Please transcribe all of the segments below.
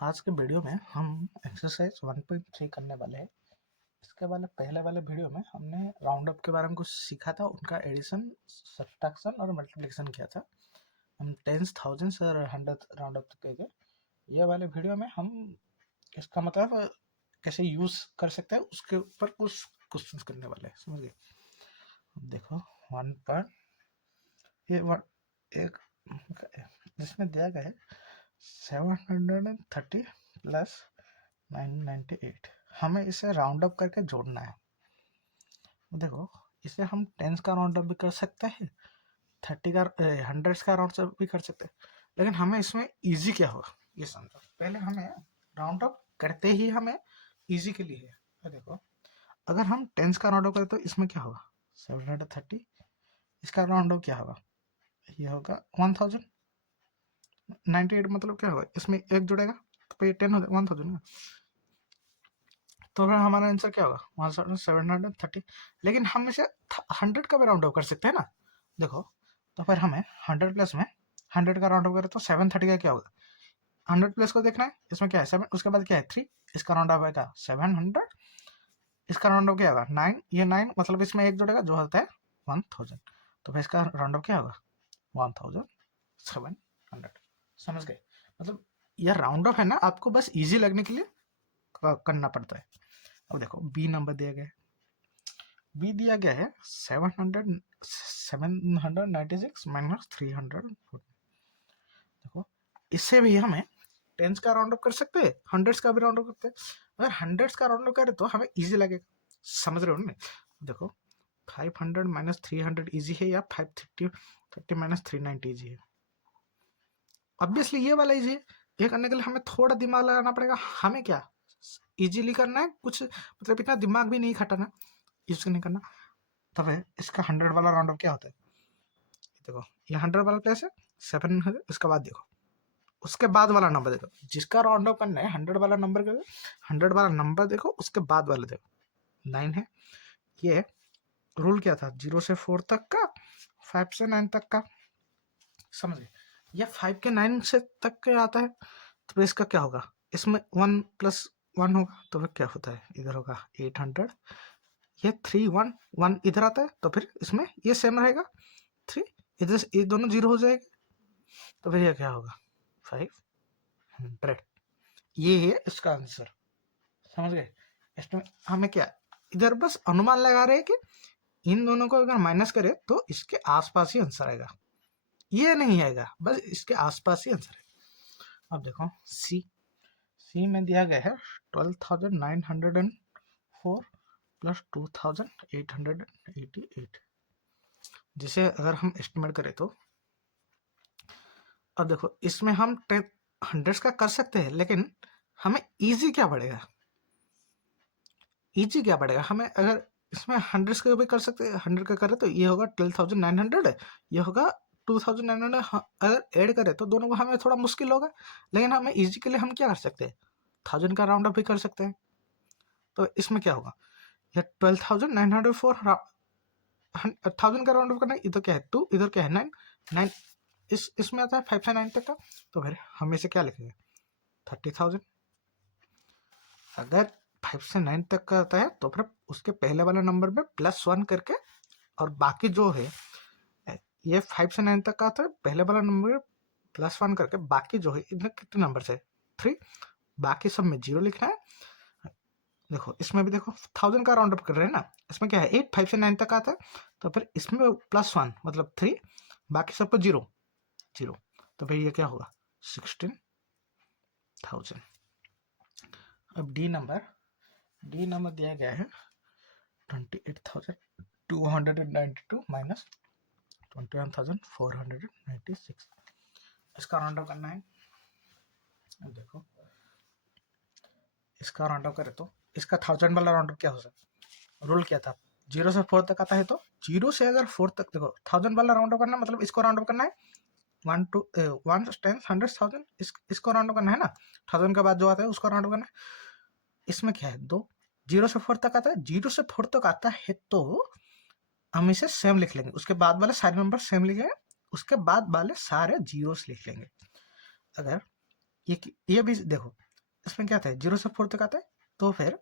आज के वीडियो में हम एक्सरसाइज 1.3 करने वाले हैं। इसके वाले पहले वाले वीडियो में हमने राउंड अप के बारे में कुछ सीखा था, उनका एडिशन, सब्ट्रैक्शन और मल्टीप्लिकेशन किया था। हम टेंस, थाउजेंड्स और हंड्रेड राउंड अप किए थे। ये वाले वीडियो में हम इसका मतलब कैसे यूज कर सकते हैं उसके ऊपर कुछ क्वेश्चंस करने वाले हैं, समझ गए। अब देखो वन पर ये वन एक जिसमें दिया गया है 730 प्लस 998। हमें इसे राउंड अप करके जोड़ना है। देखो इसे हम टेंस का राउंड अप भी कर सकते हैं, 30 का हंड्रेड्स का राउंड अप भी कर सकते हैं, लेकिन हमें इसमें इजी क्या होगा ये समझो। पहले हमें राउंड अप करते ही हमें इजी के लिए है। तो देखो अगर हम टेंस का राउंड अप करें तो इसमें क्या होगा 730, इसका राउंड अप क्या होगा, ये होगा 1000। 98 मतलब क्या होगा, इसमें एक जुड़ेगा तो ये 10 हो 1000 ना। तो फिर हमारा आंसर क्या होगा 1730। लेकिन हम इसे 100 का भी राउंड ऑफ कर सकते हैं ना। देखो तो फिर हमें 100 प्लस में 100 का राउंड ऑफ करें तो 730 का क्या होगा। 100 प्लस को देखना है, इसमें क्या है 7, उसके बाद क्या है 3, इसका राउंड ऑफ आएगा 700, इसका राउंड ऑफ क्या होगा 9, ये 9 मतलब इसमें एक जुड़ेगा जो होता है 1000। तो फिर इसका राउंड ऑफ क्या होगा 1700। समझ गए। मतलब यह राउंड ऑफ है ना, आपको बस इजी लगने के लिए करना पड़ता है। अब देखो बी नंबर दिया गया है, बी दिया गया है 796 माइनस 300। देखो इससे भी हमें टेंस का राउंड अप कर सकते हैं, हंड्रेड्स का भी राउंड अप करते हैं। अगर हंड्रेड्स का राउंड अप करें तो हमें इजी लगेगा, समझ रहे हो ना। देखो 500 माइनस 300 इजी है या 530 माइनस 390 इजी है। ऑब्वियसली ये वाला इजी है। ये करने के लिए हमें थोड़ा दिमाग लगाना पड़ेगा। हमें क्या इजीली करना है, कुछ मतलब इतना दिमाग भी नहीं खटाना, यूज नहीं करना। तब है इसका 100 वाला राउंड अप क्या होता है। देखो ये 100 वाला प्लेस है 700, इसके बाद देखो उसके बाद वाला नंबर देखो, जिसका राउंड अप करना है 100 वाला नंबर का 100 वाला नंबर देखो, उसके बाद वाले देखो 9 है। ये रूल क्या था 0 से 4 तक का, 5 से 9 तक का, समझ गए। ये 5 के 9 से तक के आता है तो फिर इसका क्या होगा, इसमें 1 प्लस 1 होगा तो फिर क्या होता है इधर होगा 800। ये 3 1 1 इधर आता है तो फिर इसमें ये सेम रहेगा 3, इधर से ये दोनों 0 हो जाएंगे तो फिर ये क्या होगा 500। ये है इसका आंसर, समझ गए। इसमें हमें क्या इधर बस अनुमान लगा रहे हैं कि इन दोनों को अगर माइनस करें तो इसके आसपास ही आंसर आएगा, ये नहीं आएगा, बस इसके आसपास ही आंसर है। अब देखो सी में दिया गया है 12,904 प्लस 2,888, जिसे अगर हम एस्टिमेट करें तो अब देखो इसमें हम हंड्रेड्स का कर सकते हैं, लेकिन हमें इजी क्या पड़ेगा, इजी क्या पड़ेगा हमें। अगर इसमें हंड्रेड्स का भी कर सकते हैं, 100 का करें तो ये होगा 12,900, ये होगा 2,900। अगर ऐड करें तो दोनों को हमें थोड़ा मुश्किल होगा, लेकिन हमें इजी के लिए हम क्या कर सकते हैं 1000 का राउंड अप भी कर सकते हैं। तो इसमें क्या होगा ये 12,904 1000 का राउंड अप करना है, इधर क्या है 2, इधर क्या है 9 9, इसमें आता है 5 से 9 तक का, तो फिर हम इसे क्या लिखेंगे 30,000। अगर 5 से 9 तक का आता है तो फिर उसके पहले वाले नंबर पे +1 करके, और बाकी जो है ये 5 से 9 तक का आता है, पहले वाला नंबर +1 करके बाकी जो है इधर कितने नंबर है 3, बाकी सब में 0 लिखना है। देखो इसमें भी देखो 1000 का राउंड अप कर रहे हैं ना, इसमें क्या है 8 5 से 9 तक आता है तो फिर इसमें +1 मतलब 3, बाकी सबको 0 0, तो फिर ये क्या होगा 16,000। अब डी नंबर दिया गया है 28,292 माइनस 21,496, इसका राउंड अप करना है। अब देखो इसका राउंड अप करें तो इसका 1000 वाला राउंड अप क्या हो सकता, रूल क्या था 0 से 4 तक आता है तो 0 से अगर 4 तक, देखो 1000 वाला राउंड अप करना मतलब इसको राउंड अप करना है 1 to 1 10 100 1000, इसको राउंड अप करना है ना, 1000 के बाद जो आता है उसको राउंड अप करना है। इसमें क्या है 2, 0 से 4 तक आता है, 0 से 4 तक आता है तो हम इसे सेम लिख लेंगे, उसके बाद वाले सारे नंबर सेम लिखेंगे, उसके बाद वाले सारे जीरोस लिख लेंगे। अगर ये भी देखो इसमें क्या आता है 0 से 4 तक आता है, तो फिर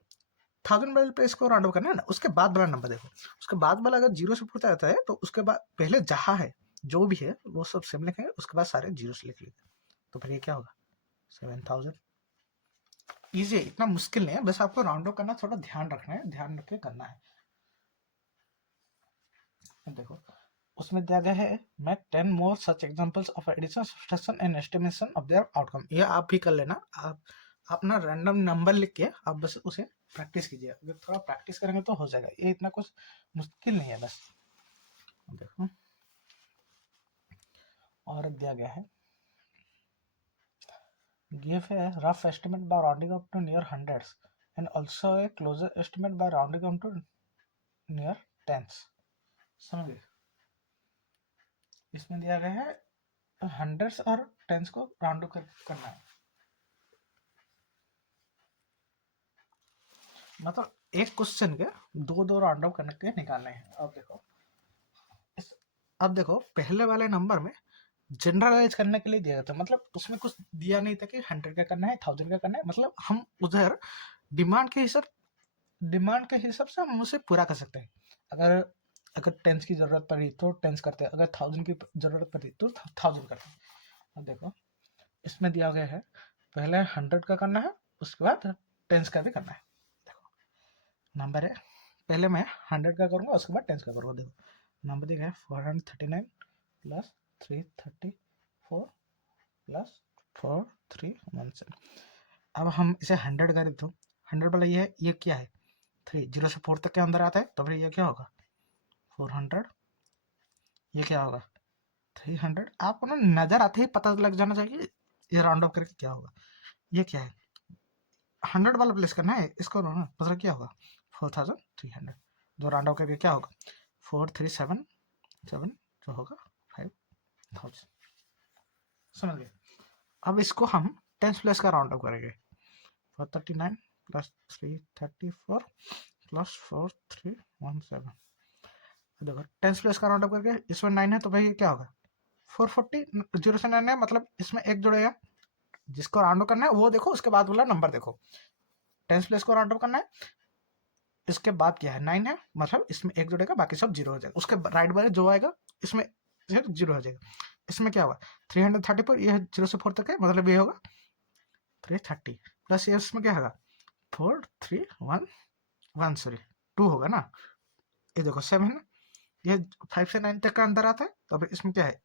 1000 वाले प्लेस को राउंड ऑफ करना है ना, उसके बाद वाला नंबर देखो, उसके बाद वाला अगर 0 से 4 तक आता है तो उसके बाद पहले जहाँ है जो भी है वो सब सेम लिखेंगे, उसके बाद सारे जीरो से लिख लेंगे, तो फिर ये क्या होगा 7000। इजी है, इतना मुश्किल नहीं है, बस आपको राउंड ऑफ करना थोड़ा ध्यान रखना है, ध्यान रख के करना है। अब देखो उसमें दिया गया है make 10 more such examples of addition subtraction and estimation of their outcome. ये आप भी कर लेना, आप ना रैंडम नंबर लिख के आप बस उसे प्रैक्टिस कीजिए, अगर थोड़ा प्रैक्टिस करेंगे तो हो जाएगा, ये इतना कुछ मुश्किल नहीं है बस। देखो और दिया गया है give a rough estimate by rounding up to near hundreds and also a closer estimate by rounding up to near tens। समझ गए, इसमें दिया गया है हंड्रेड्स और टेंस को राउंड अप करना है, मतलब एक क्वेश्चन के दो दो राउंड अप करके निकालने हैं। अब देखो अब देखो पहले वाले नंबर में जनरलाइज करने के लिए दिया जाता है, मतलब उसमें कुछ दिया नहीं था कि 100 का करना है 1000 का करना है, मतलब हम उधर डिमांड के हिसाब से हम उसे पूरा कर सकते हैं। अगर अगर टेंस की जरूरत पड़ी तो टेंस करते हैं, अगर 1000 की जरूरत पड़ी तो 1000 करते हैं। अब देखो इसमें दिया गया है पहले 100 का करना है, उसके बाद टेंस का भी करना है। देखो नंबर है, पहले मैं 100 का करूंगा उसके बाद टेंस का करूंगा। देखो नंबर दिया है 439 प्लस 334 प्लस 4317। अब हम इसे 100 करें तो 100 वाला ये क्या है 3, 0 से 4 तक के अंदर आता है, तो फिर ये क्या होगा 400, ये क्या होगा 300। आपको ना नजर आते ही पता लग जाना चाहिए ये राउंड ऑफ करके क्या होगा। ये क्या है 100 वाला प्लेस करना है, इसको मतलब क्या होगा 4300, जो राउंड ऑफ करके क्या होगा 4377 जो होगा 5000। समझ गए, अब इसको हम 10 प्लस का राउंड ऑफ करेंगे 439 प्लस 334 प्लस 4317। देखो 10 प्लस का राउंड अप करके इसमें 9 है तो भाई ये क्या होगा 440, 0 से 9 है मतलब इसमें एक जुड़ेगा, जिसको राउंड अप करना है वो देखो उसके बाद वाला नंबर देखो, 10 प्लस को राउंड अप करना है, इसके बाद क्या है 9 है मतलब इसमें एक जुड़ेगा बाकी सब जीरो हो जाएगा, उसके राइट वाले जो आएगा इसमें जीरो हो जाएगा। इसमें क्या होगा 334, ये 0 से 4 तक है मतलब ये होगा 330 प्लस ये इसमें क्या होगा 4311 सॉरी 2 होगा ना, ये देखो 7 है, ये 5 से 9 तक का अंदर आता है, तो फिर इसमें क्या है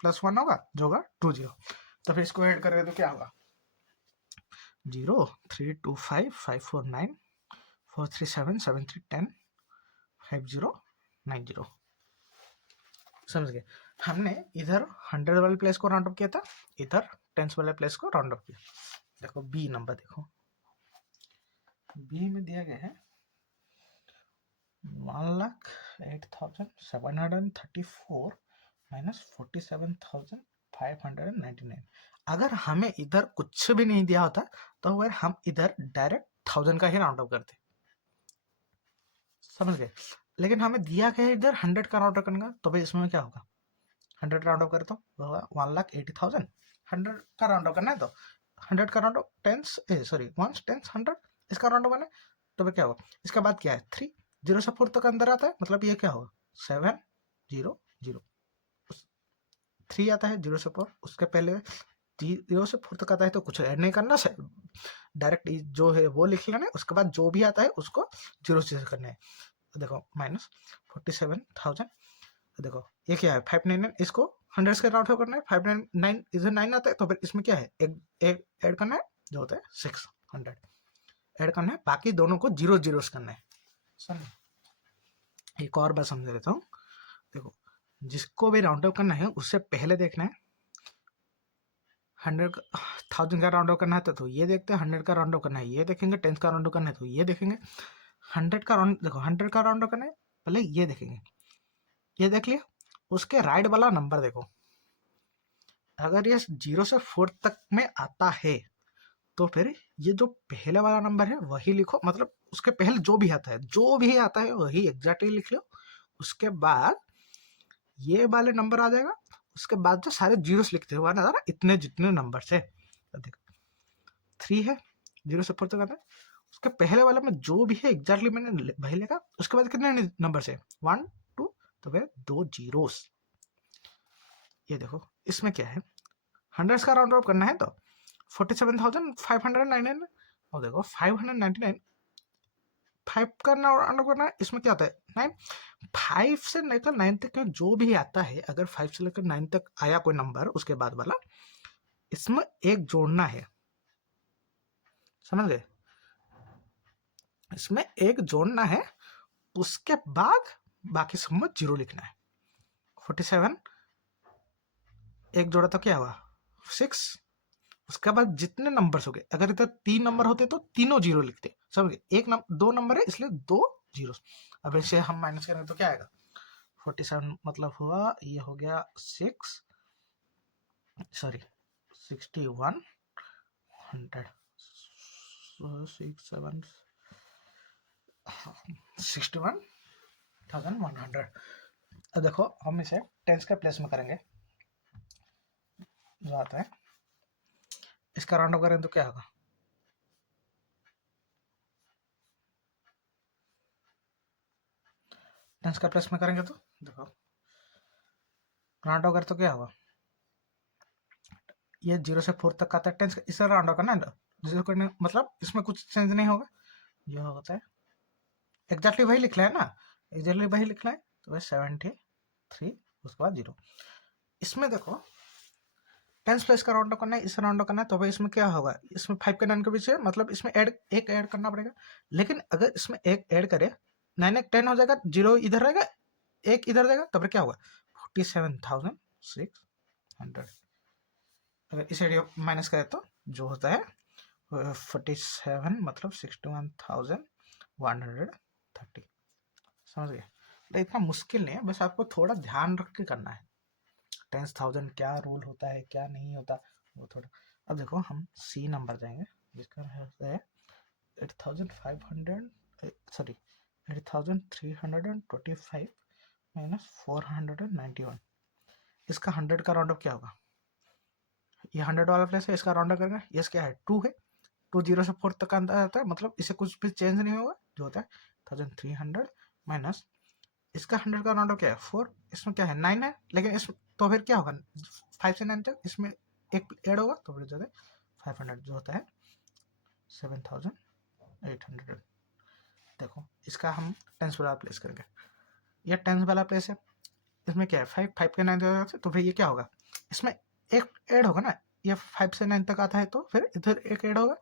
+1 होगा जो होगा 20, तो फिर इसको ऐड करेंगे तो क्या होगा 0325549 4377310 5090। समझ गए, हमने इधर 100 वाले प्लेस को राउंड अप किया था, इधर 10 वाले प्लेस को राउंड अप किया। देखो बी नंबर देखो, बी में दिया गया है 1,08,734 माइनस 47,599। अगर हमें इधर कुछ भी नहीं दिया होता तो अगर हम इधर डायरेक्ट 1000 का ही राउंड अप करते, समझ गए, लेकिन हमें दिया गया है इधर 100 का राउंड अप करने का, तो भाई इसमें क्या होगा 100 राउंड अप करे तो 1,80,000, 100 का राउंड अप करना है तो 100 का round up tens sorry ones tens 100 इसका राउंड अप करना है, तो फिर क्या होगा इसके बाद क्या है 3, 0 से 4 तक अंदर आता है मतलब ये क्या होगा 700, 3 आता है 0 से 4, उसके पहले 0 से 4 तक आता है तो कुछ ऐड नहीं करना, डायरेक्ट जो है वो लिख लेना है, उसके बाद जो भी आता है उसको 0 से करना है। देखो माइनस 47,000, देखो ये क्या है 599, इसको 100 के राउंड करना है, 599 इधर 9 आता है तो फिर इसमें क्या है एक ऐड करना है जो होता है 600 ऐड करना है, बाकी दोनों को 0 0 करना है। समझ, एक और बात समझा देता हूँ, देखो जिसको भी राउंड अप करना है उससे पहले देखना है 100,000 का राउंड अप करना है तो ये देखते हैं, 100 का राउंड अप करना है ये देखेंगे, 10 का राउंड अप करना है तो ये देखेंगे, 100 का राउंड देखो 100 का राउंड अप करना है पहले ये देखेंगे, ये देख लिया, उसके राइट वाला नंबर देखो, अगर ये 0 से 4 तक में आता है तो फिर ये जो पहले वाला नंबर है वही लिखो, मतलब उसके पहले जो भी आता है वही एग्जैक्टली लिख लो, उसके बाद ये वाले नंबर आ जाएगा, उसके बाद जो सारे जीरोस लिखते हुआ ना इतने जितने नंबर से, देखो 3 है जीरो से फोर तक आता है, उसके पहले वाले में जो भी है एग्जैक्टली मैंने वही लिखा। उसके बाद कितने नंबर से 1 2, तो फिर 2 जीरोस। ये देखो इसमें क्या है, हंड्रेड्स का राउंड ऑफ करना है तो 47,599। और देखो 599 5 का राउंड ऑफ करना है, इसमें क्या आता है 9। 5 से लेकर 9 तक जो भी आता है, अगर 5 से लेकर 9 तक आया कोई नंबर उसके बाद वाला, इसमें एक जोड़ना है, समझ गए? इसमें एक जोड़ना है, उसके बाद बाकी सब में जीरो लिखना है। 47 एक जोड़ा तो क्या हुआ 6, उसके बाद जितने नंबर्स हो गए, अगर इधर 3 नंबर होते तो तीनों जीरो लिखते, समझ गए? एक नंबर 2 नंबर है इसलिए 2 जीरो। अब इसे हम माइनस करेंगे तो क्या आएगा 47 मतलब हुआ, ये हो गया 61 100 61 61,100। अब देखो हम इसे टेंस के प्लेस में करेंगे, जो आता है इसका राउंड ऑफ करें तो क्या होगा, टेंस का प्लेस में करेंगे तो देखो राउंड ऑफ करें तो क्या होगा, ये 0 से 4 तक आता है टेंस, इसे राउंड ऑफ करना है ना, जीरो करने मतलब इसमें कुछ चेंज नहीं होगा, जो होता है एग्जैक्टली वही लिखना है ना, एग्जैक्टली वही लिखना है। तो भाई 73 उसके बाद 0। इसमें देखो टेंस प्लेस का राउंड ऑफ करना है, इसे राउंड ऑफ करना है, तो भाई इसमें क्या होगा, इसमें 5 के 9 के बीच है, मतलब इसमें एक ऐड करना पड़ेगा। लेकिन अगर इसमें एक ऐड करे 9 एक 10 हो जाएगा, 0 इधर रहेगा, एक इधर रहेगा, तो फिर क्या होगा 47,600। अगर इस एरिया माइनस करें तो जो होता है 47 मतलब 61,130। समझ गए? तो इतना मुश्किल नहीं है, बस आपको थोड़ा ध्यान रख के करना है 10,000 क्या रूल होता है क्या नहीं होता वो थोड़ा। अब देखो हम सी नंबर जाएंगे, जिसका है 8,500 सॉरी 8,325 माइनस 491। इसका 100 का राउंड ऑफ क्या होगा, ये 100 वाला प्लेस है, इसका राउंड ऑफ करेंगे, ये क्या है 2 है, 2 0 से 4 तक अंदर आता है, मतलब इसे कुछ भी चेंज नहीं होगा, जो होता है 1,300 माइनस इसका 100 का राउंड ऑफ क्या है 4, इसमें क्या है 9 है, लेकिन इस तो फिर क्या होगा 5 से 9 तक इसमें एक ऐड होगा, तो फिर जो है 500 जो होता है 7,800। देखो इसका हम टेंस वाला प्लेस करेंगे, ये टेंस वाला प्लेस है, इसमें क्या है 5 के 9 तक, तो फिर ये क्या होगा इसमें एक ऐड होगा ना, ये 5 से 9 तक आता है तो फिर इधर एक ऐड होगा,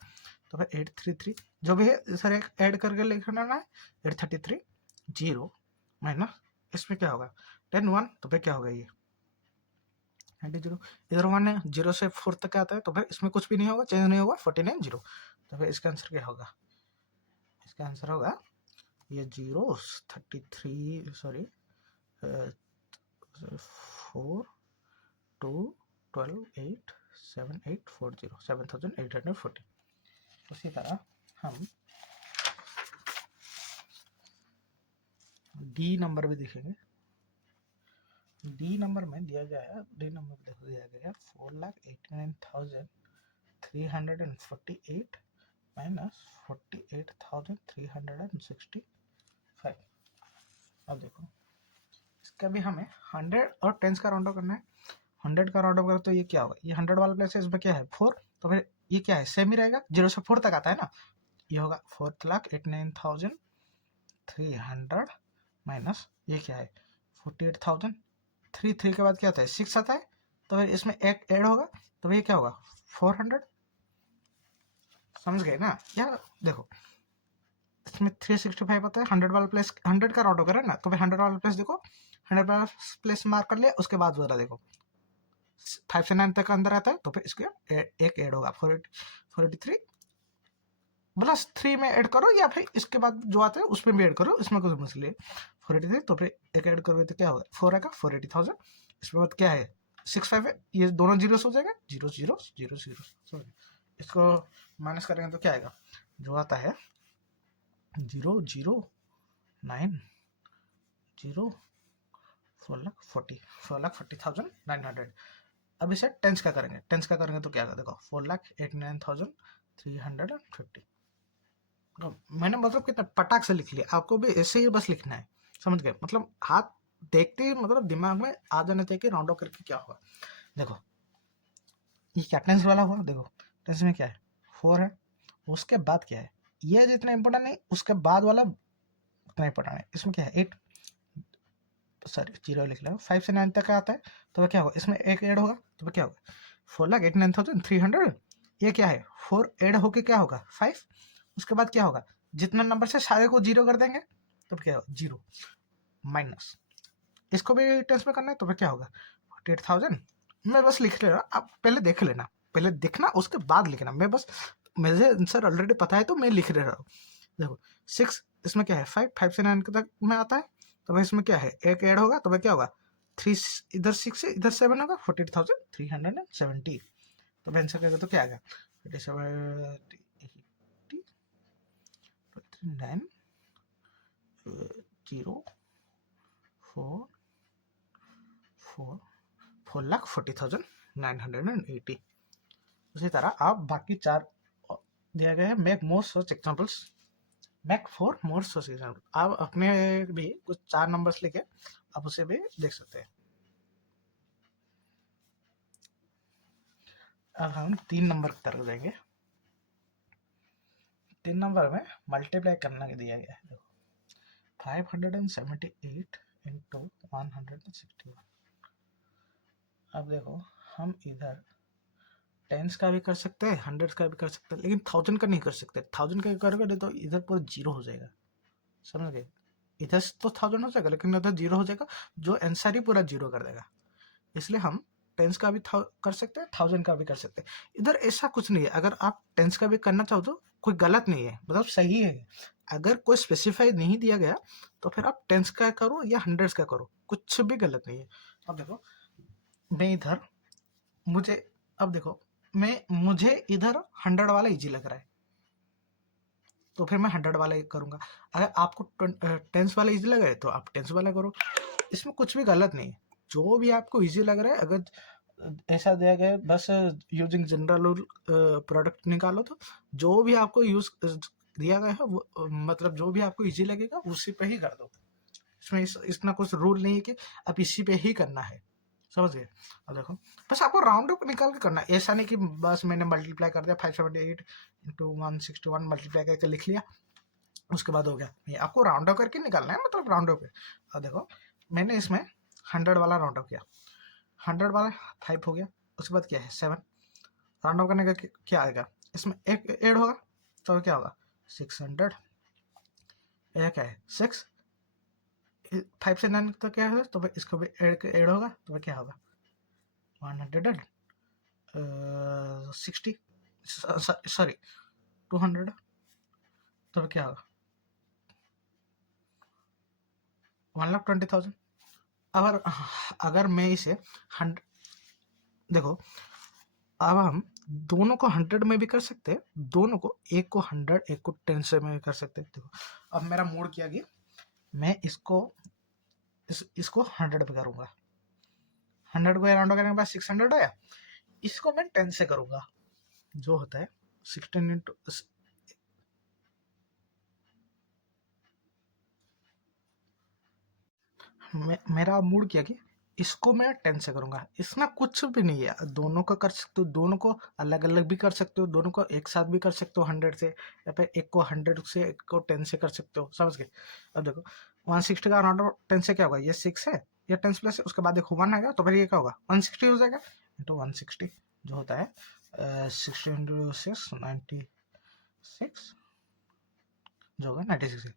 तो फिर 833 जो भी है सर एक ऐड करके लिखना है 833 0 माइनस इसमें क्या होगा 10 1, तो फिर क्या होगा ये 90 इधर 1 है, 0 से 4 तक आता है, तो फिर इसमें कुछ भी नहीं होगा, चेंज नहीं होगा 49 0। तो फिर इसका आंसर क्या होगा, इसका आंसर होगा ये 0 33 सॉरी 4 2 12 8 7 8 4 0 7,840। उसी तरह हम डी नंबर भी देखेंगे, डी नंबर में दिया गया है, डी नंबर देखो दिया गया है 4,89,348 माइनस 48,365। अब देखो इसका भी हमें 100 और 10 का राउंड ऑफ करना है, 100 का राउंड ऑफ करो तो ये क्या होगा, ये 100 वाला प्लेस है, इसमें क्या है 4, तो फिर ये क्या है सेम ही रहेगा, 0 से 4 तक आता है ना, ये होगा 4,89,300 माइनस ये क्या है 48,000, 3 के बाद क्या आता है 6 आता है, तो फिर इसमें एक ऐड होगा, तो ये क्या होगा 400। समझ गए ना? या देखो इसमें 365 आता है, 100 वाला प्लेस 100 का राउंड ऑफ है ना, तो फिर 100 वाला प्लेस देखो 100 वाला प्लेस मार्क कर लिया, उसके बाद वाला देखो 5 से 9 तक अंदर आता है, तो फिर इसके एक ऐड होगा 483 प्लस 3 में ऐड करो, या फिर इसके बाद जो आता है उसमें भी ऐड करो, इसमें कुछ मुश्किल है 483, तो फिर एक ऐड करोगे तो क्या होगा 4 आएगा 480,000। इसके बाद क्या है 65 है, ये दोनों जीरो हो जाएगा 0 0 0 0 सॉरी, इसको माइनस करेंगे तो क्या आएगा, जो आता है 0 0 9 0 4,40,900। अब इसे टेंस का करेंगे, टेंस का करेंगे तो क्या आएगा देखो 4,89,300 350। मैंने मतलब कितना पटाख से लिख लिया, आपको भी ऐसे ही बस लिखना है, समझ गए? मतलब हाथ देखते ही मतलब दिमाग में आ जाने चाहिए कि राउंड ऑफ करके क्या होगा। देखो ये क्या टेंस वाला हुआ, देखो टेंस में क्या है 4 है, उसके बाद क्या है, ये जितना इंपॉर्टेंट नहीं, उसके बाद वाला उतना इंपॉर्टेंट है। इसमें क्या है 8, सॉरी 0 लिख लो, 5 से 9 तक आता है, तो क्या होगा इसमें एक ऐड होगा, तो क्या होगा 4,89,300। ये क्या है 4 ऐड होके क्या होगा 5, उसके बाद क्या होगा जितना नंबर से सारे को 0 कर देंगे, तो क्या होगा 0 माइनस, इसको भी टेंस में करना है, तो फिर क्या होगा 48,000। मैं बस लिख ले रहा, आप पहले देख लेना, पहले देखना उसके बाद लिखना, मैं बस मुझे आंसर ऑलरेडी पता है तो मैं लिख ले रहा हूँ। देखो 6, इसमें क्या है 5 से 9 तक में आता है, तो भाई इसमें क्या है एक ऐड होगा, तो भाई क्या होगा 3, इधर 6 है इधर 7 होगा, 48,370। तो भाई आंसर करेगा तो क्या आएगा 4,940,4,40,980। उसी तरह आप बाकी 4 दिया गया है, make more such examples, make 4 more such example, आप अपने भी कुछ 4 नंबर्स लेके आप उसे भी देख सकते हैं। अब हम 3 नंबर की तरफ जाएंगे। 3 नंबर में मल्टीप्लाई करना दिया गया है, देखो 578 इंटू 161। अब देखो हम इधर टेंस का भी कर सकते हैं, हंड्रेड्स का भी कर सकते हैं, लेकिन 1000 का नहीं कर सकते। 1000 का करोगे तो इधर पूरा 0 हो जाएगा, समझ गए? इधर तो 1000 हो जाएगा लेकिन उधर 0 हो जाएगा, जो आंसर ही पूरा 0 कर देगा। इसलिए हम टेंस का भी कर सकते हैं, 1000 का भी कर सकते हैं। इधर ऐसा कुछ नहीं है, अगर आप टेंस का भी करना चाहो तो कोई गलत नहीं है, मतलब सही है। अगर कोई स्पेसिफाई नहीं दिया गया तो फिर आप टेंस का करो या हंड्रेड्स का करो, कुछ भी गलत नहीं है। अब देखो मैं इधर मुझे अब देखो मुझे इधर 100 वाला इजी लग रहा है, तो फिर मैं 100 वाला ही करूंगा। अगर आपको टेंस वाला इजी लग रहा है तो आप टेंस वाला करो, इसमें कुछ भी गलत नहीं है। जो भी आपको इजी लग रहा है, अगर ऐसा दिया गया है बस यूजिंग जनरल रूल प्रोडक्ट निकालो, तो जो भी आपको यूज दिया गया है वो मतलब जो भी आपको इजी लगेगा उसी पे ही कर दो। इसमें इतना कुछ रूल नहीं है कि आप इसी पे ही करना है, समझ गए? अब देखो बस आपको राउंड अप निकाल के करना है, ऐसा नहीं कि बस मैंने मल्टीप्लाई कर दिया 578 इंटू 161 मल्टीप्लाई करके लिख लिया उसके बाद हो गया, नहीं आपको राउंड अप करके निकालना है, मतलब राउंड अप है। अब देखो मैंने इसमें 100 वाला राउंड अप किया, 100 वाला 5 हो गया, उसके बाद क्या है 7, राउंड अप करने का क्या आएगा, इसमें एक ऐड होगा तो क्या होगा 600, यह क्या है 6, 5 से 9 तो क्या है, तो भाई इसको भी ऐड होगा, तो भाई क्या होगा 160, सॉरी 200, तो क्या होगा 1,20,000। अगर अगर मैं इसे 100, देखो अब हम दोनों को 100 में भी कर सकते हैं, दोनों को, एक को 100 एक को 10 से में भी कर सकते हैं। देखो अब मेरा मूड किया कि मैं इसको 100 पे करूंगा, 100 को राउंड करने के बाद 600 आया, इसको मैं 10 से करूंगा, जो होता है 16 इंटू, मेरा मूड किया कि इसको मैं 10 से करूंगा, इसमें कुछ भी नहीं है, दोनों का कर सकते हो, दोनों को अलग अलग भी कर सकते हो, दोनों को एक साथ भी कर सकते हो 100 से, या फिर एक को 100 से एक को 10 से कर सकते हो, समझ गए? अब देखो 160 का राउंड 10 से क्या होगा, ये 6 है, ये 10 प्लस है, उसके बाद देखो 1 आएगा, तो फिर ये क्या होगा 160 हो जाएगा इंटू 160, जो होता है 60 इंटू 6 96, जो होगा 96।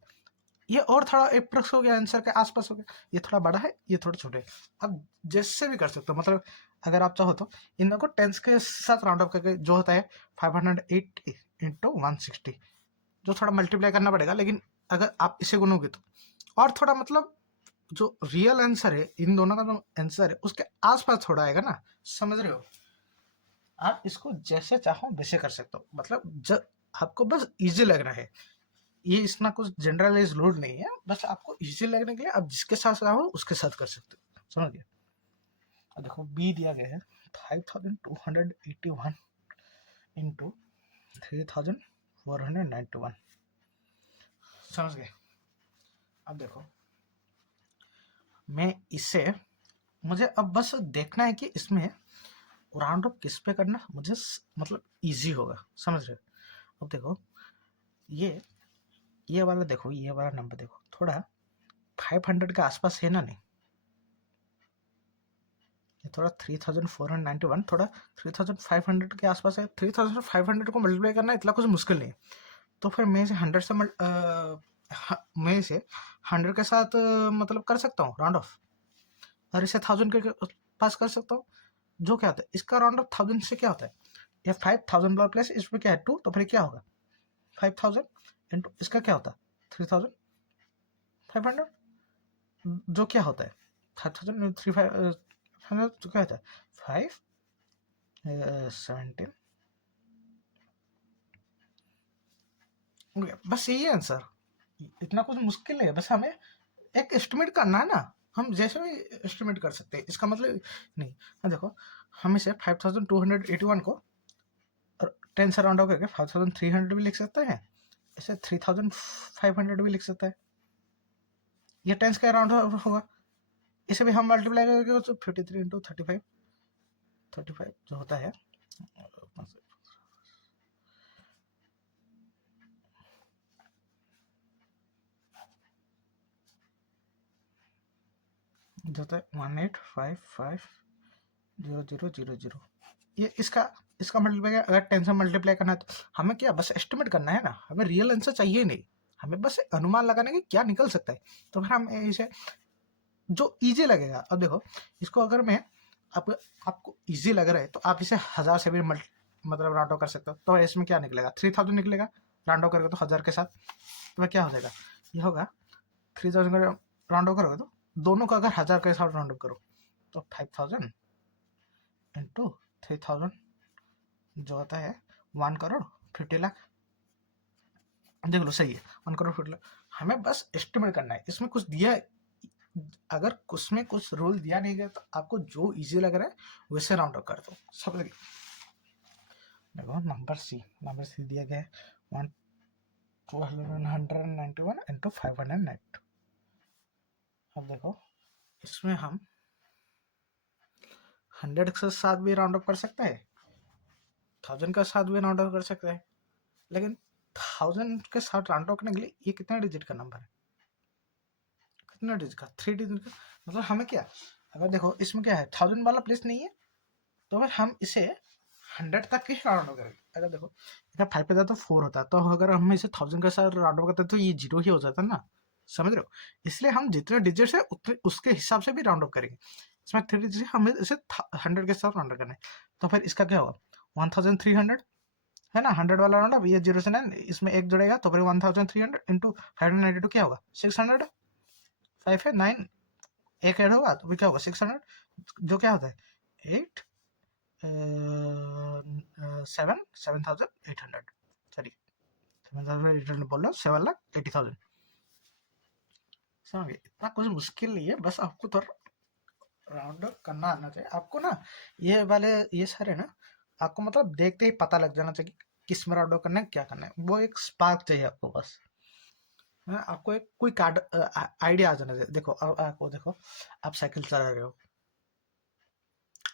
ये और थोड़ा अप्रोक्स हो गया, आंसर के आसपास हो गया, ये थोड़ा बड़ा है ये थोड़ा छोटे है। अब जैसे भी कर सकते हो, मतलब अगर आप चाहो तो इन दोनों को टेंस के साथ राउंड अप करके, जो होता है 580 इंटू 160, जो थोड़ा मल्टीप्लाई करना पड़ेगा, लेकिन अगर आप इसे गुनोगे तो और थोड़ा मतलब जो रियल आंसर है इन दोनों का जो आंसर है उसके आसपास थोड़ा आएगा ना, समझ रहे हो? आप इसको जैसे चाहो वैसे कर सकते हो, मतलब जब आपको बस इजी लग रहा है, ये इतना कुछ जनरलाइज लोड नहीं है, बस आपको इजी लगने के लिए आप जिसके साथ चाहो उसके साथ कर सकते हो, समझ गए? अब देखो बी दिया गया है 5281 इंटू 3491 समझ गए। अब देखो मैं इसे, मुझे अब बस देखना है कि इसमें राउंड ऑफ किस पे करना मुझे मतलब इजी होगा, समझ रहे हो। अब देखो ये वाला देखो, ये वाला नंबर देखो थोड़ा 500 के आसपास है ना, नहीं ये थोड़ा 3491 थोड़ा 3500 के आसपास है। 3500 को मल्टीप्लाई करना इतना कुछ मुश्किल नहीं है। तो फिर मैं इसे 100 से मैं इसे 100 के साथ मतलब कर सकता हूँ राउंड ऑफ, और इसे 1000 के पास कर सकता हूँ। जो क्या होता है इसका राउंड ऑफ 1000 से क्या होता है, ये 5000 प्लस इसमें क्या है 2, तो फिर क्या होगा 5000 इंटू इसका क्या होता है 3500, जो क्या होता है 5000 3500 तो क्या होता है 517। बस यही आंसर, इतना कुछ मुश्किल नहीं है, बस हमें एक एस्टिमेट करना है ना, हम जैसे भी एस्टिमेट कर सकते हैं, इसका मतलब नहीं। हाँ देखो हम इसे 5281 को 10 से राउंड ऑफ करके 5300 भी लिख सकते हैं, इसे 3500 भी लिख सकते हैं। ये 10 का राउंड होगा, इसे भी हम मल्टीप्लाई करके तो 53 इंटू 35 जो होता है जो होता है 18550000। ये इसका मल्टीप्लाई अगर 10 से मल्टीप्लाई करना है तो हमें क्या बस एस्टिमेट करना है ना, हमें रियल आंसर चाहिए नहीं, हमें बस अनुमान लगाना है कि क्या निकल सकता है। तो फिर हम इसे जो इजी लगेगा, अब देखो इसको अगर मैं आपको इजी लग रहा है तो आप इसे 1000 से भी मतलब राउंड ऑफ कर सकते हो। तो इसमें क्या निकलेगा 3000 निकलेगा, राउंड ऑफ करोगे तो 1000 के साथ, तो क्या हो जाएगा ये होगा 3000 का राउंड ऑफ करोगे तो दोनों का अगर 1000 के साथ राउंड ऑफ करो तो 5000 इंटू 3000 जो होता है 1 करोड़ 50 लाख। देख लो सही है 1 करोड़ 50 लाख। हमें बस एस्टिमेट करना है, इसमें कुछ दिया अगर उसमें कुछ रूल दिया नहीं गया तो आपको जो इजी लग रहा है वैसे राउंड ऑफ कर दो सब। देखो नंबर सी दिया गया है 191 इंटू 590। अब देखो इसमें हम 100 के साथ भी राउंड ऑफ कर सकते हैं, 1000 के साथ भी राउंड ऑफ कर सकते हैं, लेकिन 1000 के साथ राउंड ऑफ करने के लिए ये कितना डिजिट का नंबर है, कितना डिजिट का 3 डिजिट का, मतलब हमें क्या अगर देखो इसमें क्या है 1000 वाला प्लेस नहीं है तो फिर हम इसे 100 तक ही राउंड ऑफ करेंगे। अगर देखो इधर 5 पे था तो 4 होता, तो अगर हम इसे 1000 के साथ राउंड ऑफ करते तो ये 0 ही हो जाता ना, समझ रहे हो। इसलिए हम जितने डिजिट है उतने उसके हिसाब से भी राउंड ऑफ करेंगे। इसमें 3 डिजिट हमें इसे 100 के साथ राउंड ऑफ करना है, तो फिर इसका क्या होगा 1300 है ना, 100 वाला राउंड ऑफ, ये 0 से 9 इसमें एक जुड़ेगा तो फिर 1300 इंटू 592 क्या होगा 600, 5 है 9 एक ऐड होगा तो फिर क्या होगा 600, जो क्या होता है 8 7,800 सॉरी 7,800 बोल रहा हूँ 7,80,000। समझ गए, इतना कुछ मुश्किल नहीं है, बस आपको तो राउंड अप करना आना चाहिए आपको ना। ये वाले ये सारे ना आपको मतलब देखते ही पता लग जाना चाहिए किस में राउंड अप करना है क्या करना है, वो एक स्पार्क चाहिए आपको बस, है ना? आपको एक कोई कार्ड आइडिया आ जाना चाहिए। देखो आपको देखो आप साइकिल चला रहे हो,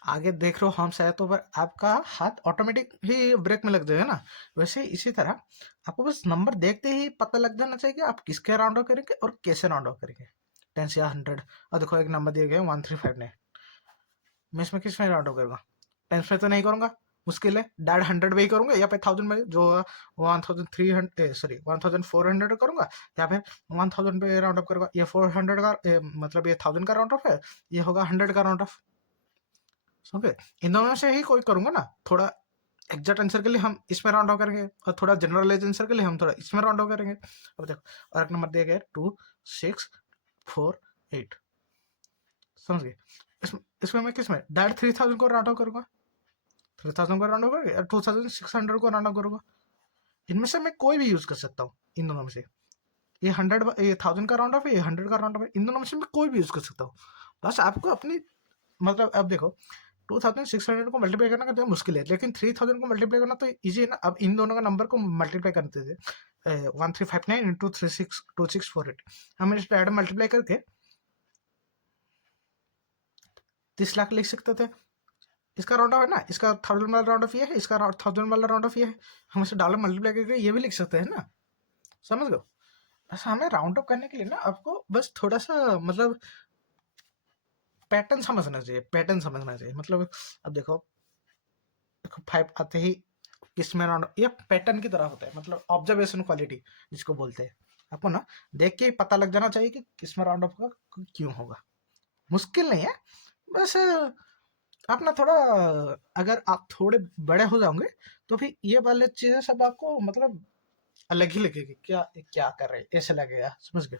आगे देख रहे हो हॉर्न आया तो आपका हाथ ऑटोमेटिक ही ब्रेक में लग जाएगा ना, वैसे इसी तरह आपको बस नंबर देखते ही पता लग जाना चाहिए कि आप किसके राउंड ऑफ करेंगे और कैसे राउंड ऑफ करेंगे 10 या 100। और देखो एक नंबर दिया गया 1359, मैं इसमें किस में राउंड ऑफ करूँगा 10 में तो नहीं करूँगा, मुश्किल है डायरेक्ट 100 में ही करूँगा, या फिर 1000 में जो 1300 सॉरी 1400 करूँगा, या फिर 1000 पे राउंड ऑफ करूँगा। ये 400 का मतलब ये 1000 का राउंड ऑफ है, ये होगा 100 का राउंड ऑफ। समझे, इन दोनों में से ही कोई करूंगा ना, थोड़ा एग्जैक्ट आंसर के लिए हम इसमें राउंड ऑफ करेंगे और थोड़ा जनरलाइज आंसर के लिए हम थोड़ा इसमें राउंड ऑफ करेंगे। अब देखो और एक नंबर दिया गया 2648, समझ गए। इसमें मैं किसमें डायरेक्ट 3000 को राउंड ऑफ करूंगा, 3000 को राउंड ऑफ करेंगे और 2600 को राउंड ऑफ करूंगा। इनमें से मैं कोई भी यूज कर सकता हूँ, इन दोनों में से ये 100 ये 1000 का राउंड ऑफ है, ये 100 का राउंड ऑफ है, इन दोनों में से मैं कोई भी यूज कर सकता हूँ। बस आपको अपनी मतलब अब देखो 2600 को मल्टीप्लाई करना तो मुश्किल है, लेकिन 3000 को मल्टीप्लाई करना तो इजी है ना। अब इन दोनों का नंबर को मल्टीप्लाई करते थे 1359 इंटू 2648, हम इस डायरेक्ट मल्टीप्लाई करके 30 लाख लिख सकते थे। इसका राउंड ऑफ है ना, इसका 1000 वाला राउंड ऑफ ये है, इसका 1000 वाला राउंड ऑफ ये है, हम इसे डॉलर मल्टीप्लाई करके ये भी लिख सकते हैं ना, समझ गए। बस हमें राउंड ऑफ करने के लिए ना आपको बस थोड़ा सा मतलब पैटर्न समझना चाहिए, पैटर्न समझना चाहिए। मतलब अब देखो 5 आते ही किसमें राउंड, ये पैटर्न की तरह होता है, मतलब ऑब्जर्वेशन क्वालिटी जिसको बोलते हैं। आपको ना देख के ही पता लग जाना चाहिए कि किसमें राउंड ऑफ होगा, क्यों होगा। मुश्किल नहीं है, बस आप ना थोड़ा, अगर आप थोड़े बड़े हो जाओगे तो फिर ये वाले चीजें सब आपको मतलब अलग ही लगेगी, क्या क्या कर रहे हैं ऐसे लगेगा, समझ गए।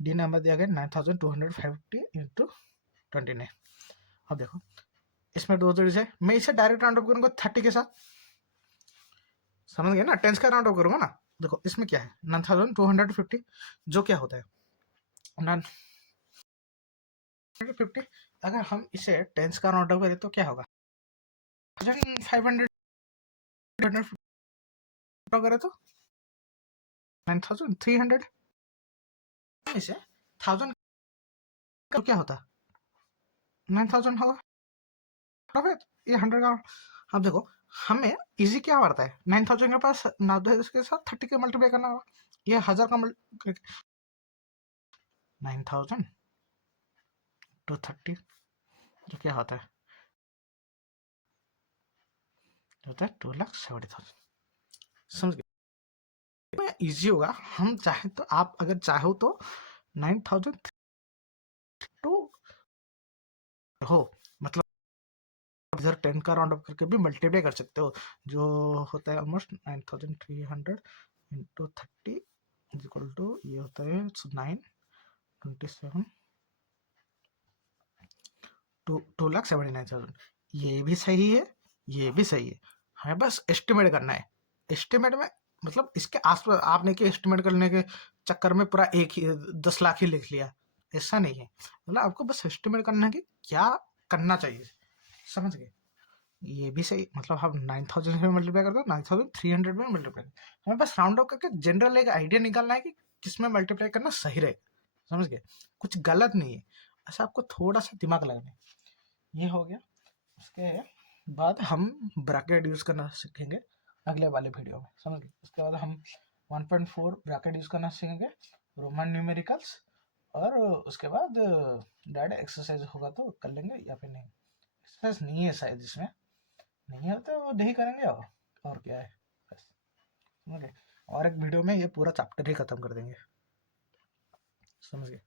डी नंबर दिया गया 9250 इंटू 29। अब देखो इसमें दो जोड़ी से, मैं इसे डायरेक्ट राउंड ऑफ करूंगा 30 के साथ, समझ गए ना, टेंस का राउंड ऑफ करूंगा ना। देखो इसमें क्या है 9250, जो क्या होता है 950, अगर हम इसे टेंस का राउंड ऑफ करें तो क्या होगा 1500 करें तो 9300, इसे 1000 का क्या होता 9000 होगा, तो फिर ये 100 का। अब देखो हमें इजी क्या पड़ता है, 9000 के पास 9 के साथ 30 के मल्टीप्लाई करना होगा, ये 1000 का 9000 टू 30, जो क्या होता है 2,70,000, समझ गए। इजी होगा, हम चाहे तो, आप अगर चाहो तो 9000 टू हो, मतलब इधर 10 का राउंड ऑफ करके भी मल्टीप्लाई कर सकते हो, जो होता है ऑलमोस्ट 9300 इंटू 30 इक्वल टू, ये होता है 927 2,79,000। ये भी सही है, ये भी सही है, हमें बस एस्टिमेट करना है। एस्टिमेट में मतलब इसके आसपास, आपने के एस्टिमेट करने के चक्कर में पूरा 10 लाख ही लिख लिया, ऐसा नहीं है। मतलब आपको बस एस्टिमेट करना है कि क्या करना चाहिए, समझ गए। ये भी सही, मतलब हम 9000 से मल्टीप्लाई करते हैं 9300 में मल्टीप्लाई, हमें बस राउंड ऑफ करके जनरल एक आइडिया निकालना है कि किसमें मल्टीप्लाई करना सही रहे, समझ गए। कुछ गलत नहीं है, ऐसा आपको थोड़ा सा दिमाग लगाना है। ये हो गया, उसके बाद हम ब्रैकेट यूज करना सीखेंगे अगले वाले वीडियो में, समझ गए। उसके बाद हम 1.4 ब्रैकेट यूज करना सीखेंगे, रोमन न्यूमेरिकल्स, और उसके बाद डायरेक्ट एक्सरसाइज होगा तो कर लेंगे, या फिर नहीं एक्सरसाइज नहीं है शायद इसमें, नहीं है तो नहीं करेंगे, और क्या है बस, समझ गए। और एक वीडियो में ये पूरा चैप्टर ही खत्म कर देंगे, समझ गए।